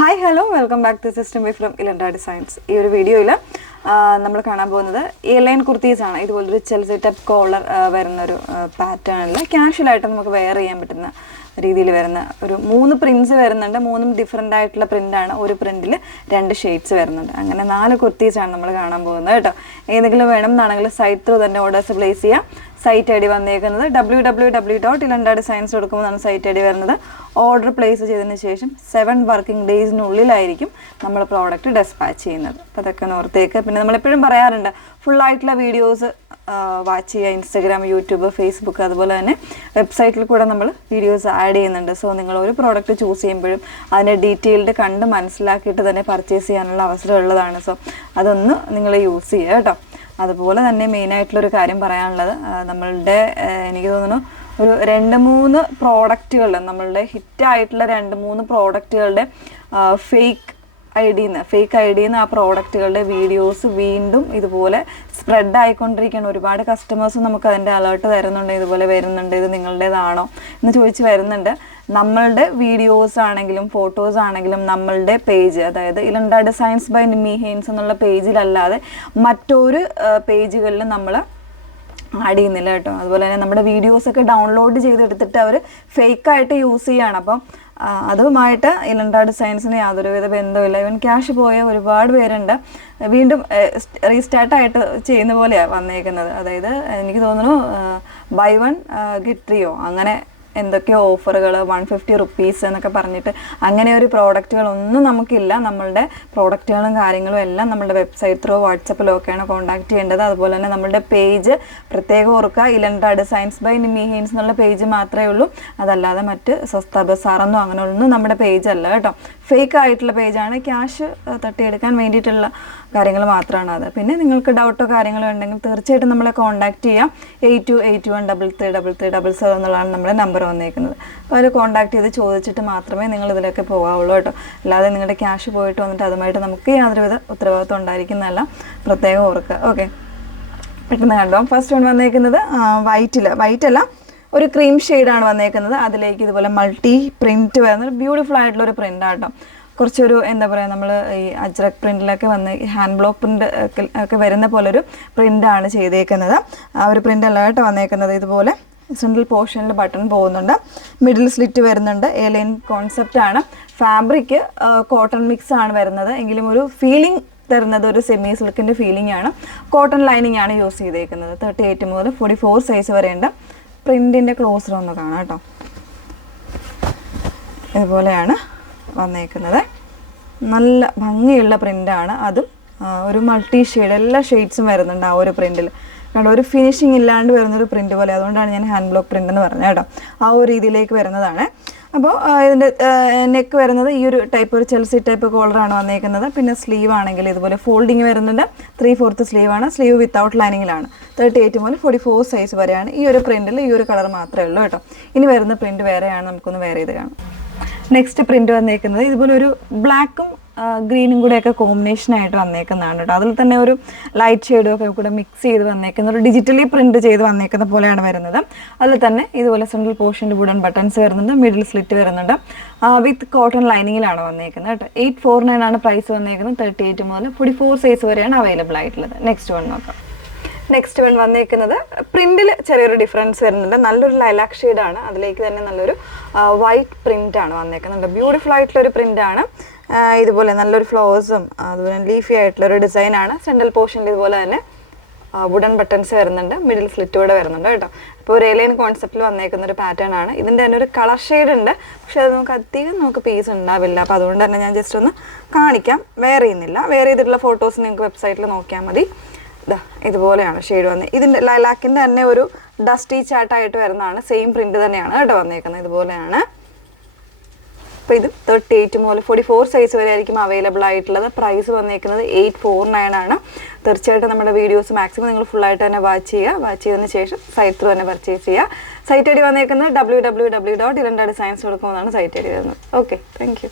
Hi, hello, welcome back to System Way from Ilanda Designs. In this video, we will see A-line kurtis. This is a Chelsea type collar pattern. Casual item we wear രീതിയിൽ വരുന്ന ഒരു മൂന്ന് prints വരുന്നുണ്ട് മൂന്നും different ആയിട്ടുള്ള print ആണ് ഒരു പ്രിന്റിൽ രണ്ട് ഷെയ്ഡ്സ് വരുന്നുണ്ട് അങ്ങനെ നാല് കുർത്തീസ് ആണ് നമ്മൾ കാണാൻ പോകുന്നത് കേട്ടോ ഏതെങ്കിലും വേണമെന്നാണെങ്കിൽ സൈറ്റ് ത്രൂ തന്നെ ഓർഡേഴ്സ് പ്ലേസ് ചെയ്യാം സൈറ്റ് ഐഡി വന്നേക്കുന്നത് www.ilandadesigns.com എന്നാണ് സൈറ്റ് ഐഡി വരുന്നത് ഓർഡർ പ്ലേസ് ചെയ്തതിന് ശേഷം 7 വർക്കിംഗ് ഡേയ്സിനുള്ളിലായിരിക്കും നമ്മൾ പ്രോഡക്റ്റ് ഡെസ്പാച്ച് ചെയ്യുന്നത് അപ്പോൾ അതൊക്കെ ഓർത്തേക്ക് പിന്നെ നമ്മൾ എപ്പോഴും പറയാറുണ്ട് ഫുൾ ആയിട്ടുള്ള വീഡിയോസ് വാച്ച് ചെയ്യുക ഇൻസ്റ്റാഗ്രാം യൂട്യൂബ് ഫേസ്ബുക്ക് അതുപോലെ തന്നെ വെബ്സൈറ്റിൽ കൂടെ നമ്മൾ വീഡിയോസ് ആഡ് ചെയ്യുന്നുണ്ട് സോ നിങ്ങൾ ഒരു പ്രോഡക്റ്റ് ചൂസ് ചെയ്യുമ്പോഴും അതിനെ ഡീറ്റെയിൽഡ് കണ്ട് മനസ്സിലാക്കിയിട്ട് തന്നെ പർച്ചേസ് ചെയ്യാനുള്ള അവസരം ഉള്ളതാണ് സോ അതൊന്ന് നിങ്ങൾ യൂസ് ചെയ്യുക കേട്ടോ അതുപോലെ തന്നെ മെയിനായിട്ടുള്ളൊരു കാര്യം പറയാനുള്ളത് നമ്മളുടെ എനിക്ക് തോന്നുന്നു ഒരു 2-3 പ്രോഡക്റ്റുകളുടെ നമ്മളുടെ ഹിറ്റായിട്ടുള്ള 2-3 പ്രോഡക്റ്റുകളുടെ ഫേക്ക് ഐഡിന്ന് ആ പ്രോഡക്റ്റുകളുടെ വീഡിയോസ് വീണ്ടും ഇതുപോലെ സ്പ്രെഡ് ആയിക്കൊണ്ടിരിക്കുകയാണ് ഒരുപാട് കസ്റ്റമേഴ്സ് നമുക്ക് അതിൻ്റെ അലേർട്ട് തരുന്നുണ്ട് ഇതുപോലെ വരുന്നുണ്ട് ഇത് നിങ്ങളുടേതാണോ എന്ന് ചോദിച്ച് വരുന്നുണ്ട് നമ്മളുടെ വീഡിയോസ് ആണെങ്കിലും ഫോട്ടോസ് ആണെങ്കിലും നമ്മളുടെ പേജ് അതായത് ഇലണ്ട ഡിസൈൻസ് ബൈ നിമ്മി ഹെയ്ൻസ് എന്നുള്ള പേജിലല്ലാതെ മറ്റൊരു പേജുകളിൽ നമ്മൾ ആഡ് ചെയ്യുന്നില്ല കേട്ടോ അതുപോലെ തന്നെ നമ്മുടെ വീഡിയോസൊക്കെ ഡൗൺലോഡ് ചെയ്തെടുത്തിട്ട് അവർ ഫേക്കായിട്ട് യൂസ് ചെയ്യുകയാണ് അപ്പം അതുമായിട്ട് ഇലണ്ട ഡിസൈൻസിന് യാതൊരുവിധ ബന്ധമില്ല ഇവൻ ക്യാഷ് പോയ ഒരുപാട് പേരുണ്ട് വീണ്ടും റീസ്റ്റാർട്ടായിട്ട് ചെയ്യുന്ന പോലെയാണ് വന്നേക്കുന്നത് അതായത് എനിക്ക് തോന്നുന്നു ബൈ വൺ ഗെറ്റ് 3 അങ്ങനെ എന്തൊക്കെയോ ഓഫറുകൾ 150 റുപ്പീസ് എന്നൊക്കെ പറഞ്ഞിട്ട് അങ്ങനെ ഒരു പ്രോഡക്റ്റുകളൊന്നും നമുക്കില്ല നമ്മളുടെ പ്രോഡക്റ്റുകളും കാര്യങ്ങളും എല്ലാം നമ്മുടെ വെബ്സൈറ്റ് ത്രൂ വാട്സപ്പിലോ ഒക്കെയാണ് കോൺടാക്ട് ചെയ്യേണ്ടത് അതുപോലെ തന്നെ നമ്മളുടെ പേജ് പ്രത്യേകം ഓർക്കുക ഇലണ്ട ഡിസൈൻസ് ബൈ നിമ്മി ഹെയ്ൻസ് എന്നുള്ള പേജ് മാത്രമേ ഉള്ളൂ അതല്ലാതെ മറ്റ് സസ്ത ബസാറെന്നോ അങ്ങനെയൊന്നും നമ്മുടെ പേജ് അല്ല കേട്ടോ ഫേക്ക് ആയിട്ടുള്ള പേജാണ് ക്യാഷ് തട്ടിയെടുക്കാൻ വേണ്ടിയിട്ടുള്ള കാര്യങ്ങൾ മാത്രമാണ് അത് പിന്നെ നിങ്ങൾക്ക് ഡൗട്ടോ കാര്യങ്ങളോ ഉണ്ടെങ്കിൽ തീർച്ചയായിട്ടും നമ്മളെ കോൺടാക്ട് ചെയ്യാം 8281333377 എന്നുള്ളതാണ് നമ്മുടെ നമ്പർ വന്നേക്കുന്നത് അപ്പോൾ അതിൽ കോൺടാക്ട് ചെയ്ത് ചോദിച്ചിട്ട് മാത്രമേ നിങ്ങൾ ഇതിലൊക്കെ പോകാവുള്ളൂ കേട്ടോ അല്ലാതെ നിങ്ങളുടെ ക്യാഷ് പോയിട്ട് വന്നിട്ട് അതുമായിട്ട് നമുക്ക് യാതൊരുവിധ ഉത്തരവാദിത്വം ഉണ്ടായിരിക്കുന്നതല്ല പ്രത്യേകം ഓർക്കുക ഓക്കെ പെട്ടെന്ന് കണ്ടോ ഫസ്റ്റ് വൺ വന്നേക്കുന്നത് വൈറ്റ് അല്ല ഒരു ക്രീം ഷെയ്ഡാണ് വന്നേക്കുന്നത് അതിലേക്ക് ഇതുപോലെ മൾട്ടി പ്രിൻറ്റ് വരുന്ന ബ്യൂട്ടിഫുൾ ആയിട്ടുള്ളൊരു പ്രിൻ്റാട്ടോ കുറച്ചൊരു എന്താ പറയുക നമ്മൾ ഈ അജ്രക് പ്രിൻറ്റിലൊക്കെ വന്ന് ഹാൻഡ് ബ്ലോക്ക് പ്രിൻ്റ് ഒക്കെ വരുന്ന പോലൊരു പ്രിൻ്റാണ് ചെയ്തേക്കുന്നത് ആ ഒരു പ്രിൻ്റ് അല്ലായിട്ട് വന്നേക്കുന്നത് ഇതുപോലെ സെൻട്രൽ പോർഷനിൽ ബട്ടൺ പോകുന്നുണ്ട് മിഡിൽ സ്ലിറ്റ് വരുന്നുണ്ട് A-line കോൺസെപ്റ്റാണ് ഫാബ്രിക് കോട്ടൺ മിക്സ് ആണ് വരുന്നത് എങ്കിലും ഒരു ഫീലിംഗ് തരുന്നത് ഒരു സെമി സിൽക്കിൻ്റെ ഫീലിംഗ് ആണ് കോട്ടൺ ലൈനിങ് ആണ് യൂസ് ചെയ്തേക്കുന്നത് 38 മുതൽ 44 സൈസ് വരെയുണ്ട് പ്രിൻറ്റിൻ്റെ ക്ലോസർ ഒന്ന് കാണാം കേട്ടോ ഇതുപോലെയാണ് വന്നേക്കുന്നത് നല്ല ഭംഗിയുള്ള പ്രിൻ്റാണ് അതും ഒരു മൾട്ടി ഷെയ്ഡ് എല്ലാ ഷെയ്ഡ്സും വരുന്നുണ്ട് ആ ഒരു പ്രിൻറ്റിൽ കണ്ടോ ഒരു ഫിനിഷിങ് ഇല്ലാണ്ട് വരുന്നൊരു പ്രിൻറ്റ് പോലെ അതുകൊണ്ടാണ് ഞാൻ ഹാൻഡ് ബ്ലോക്ക് പ്രിൻ്റ് എന്ന് പറഞ്ഞത് കേട്ടോ ആ ഒരു രീതിയിലേക്ക് വരുന്നതാണ് അപ്പോൾ ഇതിൻ്റെ നെക്ക് വരുന്നത് ഈ ഒരു ടൈപ്പ് ഒരു ചെൽസി ടൈപ്പ് കോളറാണ് വന്നേക്കുന്നത് പിന്നെ സ്ലീവ് ആണെങ്കിൽ ഇതുപോലെ ഫോൾഡിങ് വരുന്നുണ്ട് 3/4 സ്ലീവാണ് സ്ലീവ് വിത്തൗട്ട് ലൈനിങ്ങിലാണ് 38 മുതൽ 44 സൈസ് വരെയാണ് ഈ ഒരു പ്രിൻറ്റിൽ ഈ ഒരു കളർ മാത്രമേ ഉള്ളൂ കേട്ടോ ഇനി വരുന്ന പ്രിൻറ്റ് വേറെയാണ് നമുക്കൊന്ന് വേറെ ചെയ്ത് കാണാം നെക്സ്റ്റ് പ്രിൻറ്റ് വന്നേക്കുന്നത് ഇതുപോലെ ഒരു ബ്ലാക്കും ഗ്രീനും കൂടെയൊക്കെ കോമ്പിനേഷനായിട്ട് വന്നേക്കുന്നതാണ് കേട്ടോ അതിൽ തന്നെ ഒരു ലൈറ്റ് ഷെയ്ഡും ഒക്കെ കൂടെ മിക്സ് ചെയ്ത് വന്നേക്കുന്ന ഒരു ഡിജിറ്റലി പ്രിൻറ്റ് ചെയ്ത് വന്നേക്കുന്ന പോലെയാണ് വരുന്നത് അതിൽ തന്നെ ഇതുപോലെ സെൻട്രൽ പോർഷനിൽ വുഡൻ ബട്ടൺസ് വരുന്നുണ്ട് മിഡിൽ സ്ലിറ്റ് വരുന്നുണ്ട് വിത്ത് കോട്ടൺ ലൈനിങ്ങിലാണ് വന്നേക്കുന്നത് കേട്ടോ 849 ആണ് പ്രൈസ് വന്നേക്കുന്നത് 38 മുതൽ 44 സൈസ് വരെയാണ് അവൈലബിൾ ആയിട്ടുള്ളത് നെക്സ്റ്റ് വൺ നോക്കാം നെക്സ്റ്റ് വൺ വന്നേക്കുന്നത് പ്രിൻറ്റിൽ ചെറിയൊരു ഡിഫറൻസ് വരുന്നുണ്ട് നല്ലൊരു ലൈലാക്ക് ഷെയ്ഡാണ് അതിലേക്ക് തന്നെ നല്ലൊരു വൈറ്റ് പ്രിൻ്റാണ് വന്നേക്കുന്നുണ്ട് ബ്യൂട്ടിഫുൾ ആയിട്ടുള്ളൊരു പ്രിൻ്റാണ് ഇതുപോലെ നല്ലൊരു ഫ്ലവേഴ്സും അതുപോലെ ലീഫി ആയിട്ടുള്ളൊരു ഡിസൈനാണ് സെൻട്രൽ പോർഷനിൽ ഇതുപോലെ തന്നെ വുഡൻ ബട്ടൺസ് വരുന്നുണ്ട് മിഡിൽ സ്ലിറ്റ് കൂടെ വരുന്നുണ്ട് കേട്ടോ അപ്പോൾ ഒരു A-line കോൺസെപ്റ്റിൽ വന്നേക്കുന്ന ഒരു പാറ്റേൺ ആണ് ഇതിൻ്റെ തന്നെ ഒരു കളർ ഷെയ്ഡ് ഉണ്ട് പക്ഷേ അത് നമുക്ക് പീസ് ഉണ്ടാവില്ല അപ്പോൾ അതുകൊണ്ട് തന്നെ ഞാൻ ജസ്റ്റ് ഒന്ന് കാണിക്കാം വെയർ ചെയ്യുന്നില്ല വെയർ ചെയ്തിട്ടുള്ള ഫോട്ടോസ് നിങ്ങൾക്ക് വെബ്സൈറ്റിൽ നോക്കിയാൽ മതി ഇതുപോലെയാണ് ഷെയ്ഡ് വന്നത് ഇതിൻ്റെ ലൈലാക്കിൻ്റെ തന്നെ ഒരു ഡസ്റ്റി ചാട്ടായിട്ട് വരുന്നതാണ് സെയിം പ്രിന്റ് തന്നെയാണ് കേട്ടോ വന്നേക്കുന്നത് ഇതുപോലെയാണ് അപ്പോൾ ഇത് 38 മുതൽ 44 സൈസ് വരെ ആയിരിക്കും അവൈലബിൾ ആയിട്ടുള്ളത് പ്രൈസ് വന്നേക്കുന്നത് 849 ആണ് തീർച്ചയായിട്ടും നമ്മുടെ വീഡിയോസ് മാക്സിമം നിങ്ങൾ ഫുള്ളായിട്ട് തന്നെ വാച്ച് ചെയ്തതിന് ശേഷം സൈറ്റ് ത്രൂ തന്നെ പർച്ചേസ് ചെയ്യുക സൈറ്റ് ഐ ഡി വന്നേക്കുന്നത് www.ilandadesigns.com എന്നാണ് സൈറ്റ് ഐ ഡി വരുന്നത് ഓക്കെ താങ്ക് യു